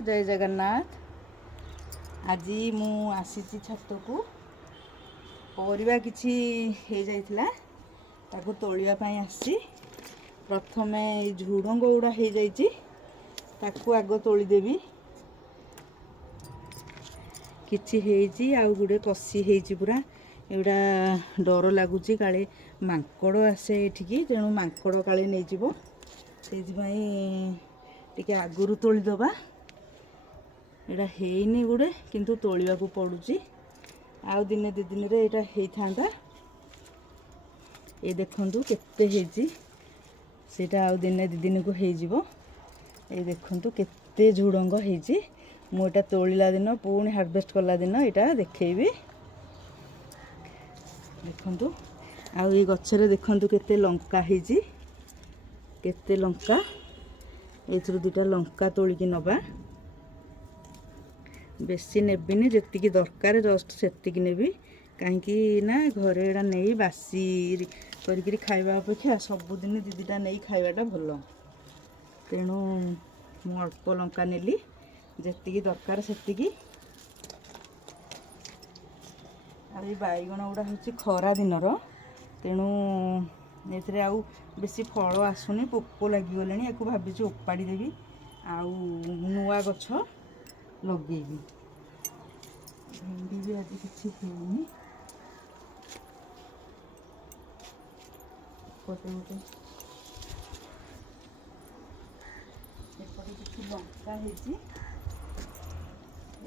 जय जगन्नाथ। आज मु आसी छत को परिवा किछि हो जाइथिला ताको तोलिया पई आसी। प्रथमे झुडंग गुड़ा हो जाइछि ताको आगो तोली देबी। किछि हेछि आउ गुडे कसी हेछि पूरा एडा डर लागुछि काले मांकड़ आसे एठिकी तेणु मांकड़ काले नै जिवो सेति पई टिके आगुरु तोली दबा। एटा हेइनी गुड़े किंतु तोलिया को पड़ुची आउ दिने दि दिन रे एटा हेइ थांदा। ए देखंतु केते हेइची सेटा आउ दिने दि दिन को हेइ जिवो। ए देखंतु केते झुडंग हेइची मु एटा तोलिला दिन पुणी हार्वेस्ट कला दिन एटा देखैबी। देखंतु आउ ए गछरे देखंतु केते लंका हेइची केते लंका एथुरु दुटा लंका तोलिकी नबा। बेसी नेबिनी जेतिकी दरकार जस्ट सेतिकी नेबी कहीं ना घरे एडा नहीं बासी करी खाइबा अपेक्षा सबुदिन दीदीटा नहीं खाइबाटा भल। तेणु मु अल्प लंका नेली जेतिकी दरकार सेतिकी। आ बैगण गुड़ा हूँ खरा दिनर तेणु एथिरे आउ बेसी फल आसुनी पोक लगिगले या भावी उपाड़ी देवी आउ नुआ गछ लगेबी। भेंडी भी आज किसी हेनी गोटे गोटे एपटे किसी लंका हेची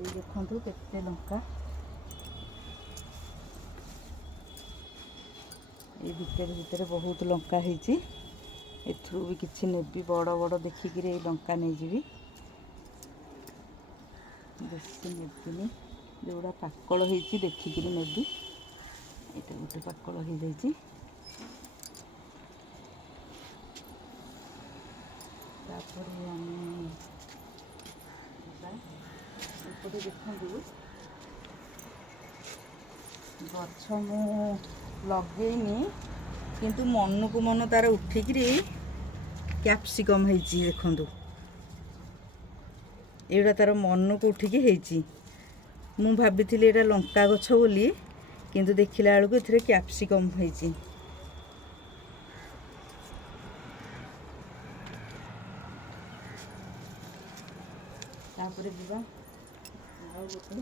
देखंतु केते लंका ये भितर भितर बहुत लंका हेची। एथुरु भी किसी नेबी बड़ बड़ देखिक लंका नहीं जीवी बेसी नेबिनी जोड़ा पाकल होती देखिक नेबी। यहाँ गोटे पाकल हो जाइए एपटे देखु गछ मु लगेनी किंतु मन को मन तार उठिक कैप्सिकम होती देखु एटा तार मन को उठिकी हेची। मु भाभी एटा लंका गछ बोली किंतु देखिला बेलू ए कैप्सिकम होती। तापर जीवा आउ गोटे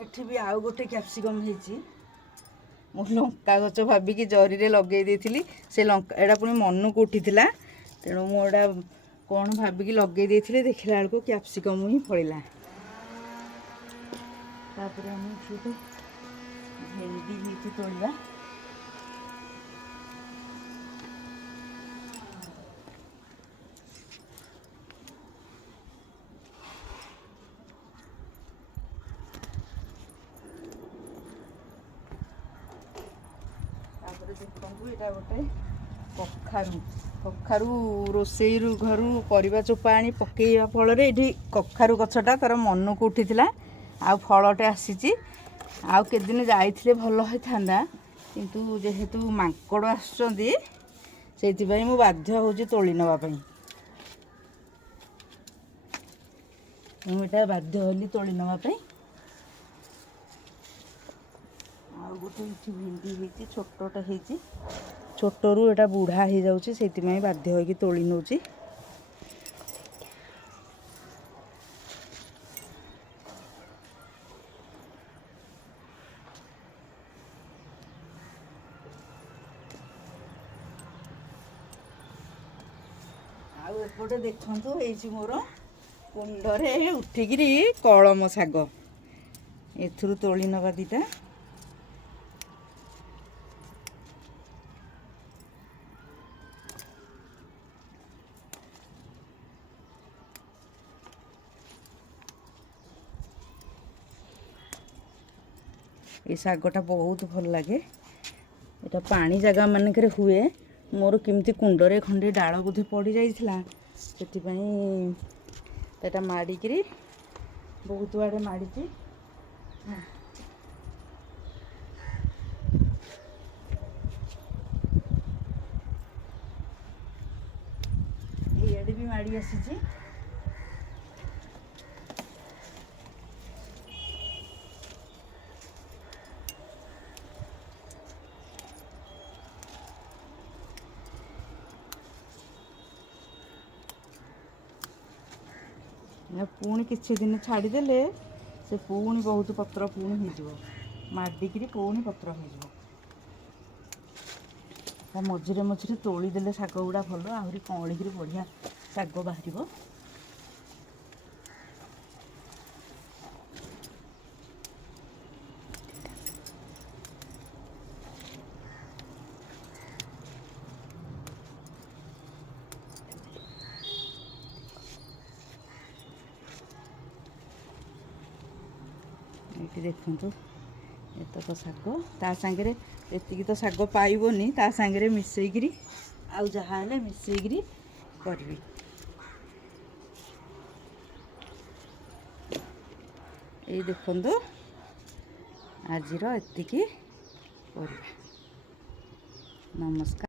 एठी भी आउ गोटे कैप्सिकम होती। मु लंका गच भाविकी जरी लगे देती से लंका एटा पुणी मन को उठी तेणु मुझा कौन भाविकी लगे देती देखला बेलू कैप्सिकम ही फड़ा। तापर भेंडी ही तोड़ा देखु यहाँ गोटे कखारू कखारू रोसई घर परिवा चोपा आनी पकईवा फल ये कखारू गछटा तार मन को उठी आ फलटे आसी आउ के दिन जाइए भल होता किंतु जेहेतु मांकड़ आसुँच से मु बाध्य होची तोली नवाई मुझे बाध्य होली तोली नवाई। आउ गोटे ये भेंडी होती छोटा होती छोटरू एटा बुढ़ा हो जाऊँगी से बाध्य होगी तोली नौची। आउ एपटे देखंतु होइछि मोर कुंडरे उठिकी कलम शाग एथुरु तोली नवा दीटा। ये शागटा बहुत भल लगे एटा पानी जगह मानक हुए मोर किमती कुंडरे खंडे डाल बोधे पड़ जाइला से माड़िकी बहुत आड़े माड़ी ମାଡ଼ି ଆସିଛି। ପୁଣି କିଛି ଦିନ ଛାଡ଼ିଦେଲେ ସେ ପୁଣି ବହୁତ ପତ୍ର ପୁଣି ହେଇଯିବ, ମାଡ଼ିକିରି ପୁଣି ପତ୍ର ହେଇଯିବ। ତା ମଝିରେ ମଝିରେ ତୋଳିଦେଲେ ଶାଗ ଗୁଡ଼ା ଭଲ, ଆହୁରି କଅଁଳିକିରି ବଢ଼ିଆ ଶାଗ ବାହାରିବ। ଏଇଠି ଦେଖନ୍ତୁ ଏତକ ଶାଗ, ତା ସାଙ୍ଗରେ ଏତିକି ତ ଶାଗ ପାଇବନି, ତା ସାଙ୍ଗରେ ମିଶେଇକିରି ଆଉ ଯାହା ହେଲେ ମିଶେଇକିରି କରିବି। ଏଇ ଦେଖନ୍ତୁ ଆଜିର ଏତିକି ପରିବା। ନମସ୍କାର।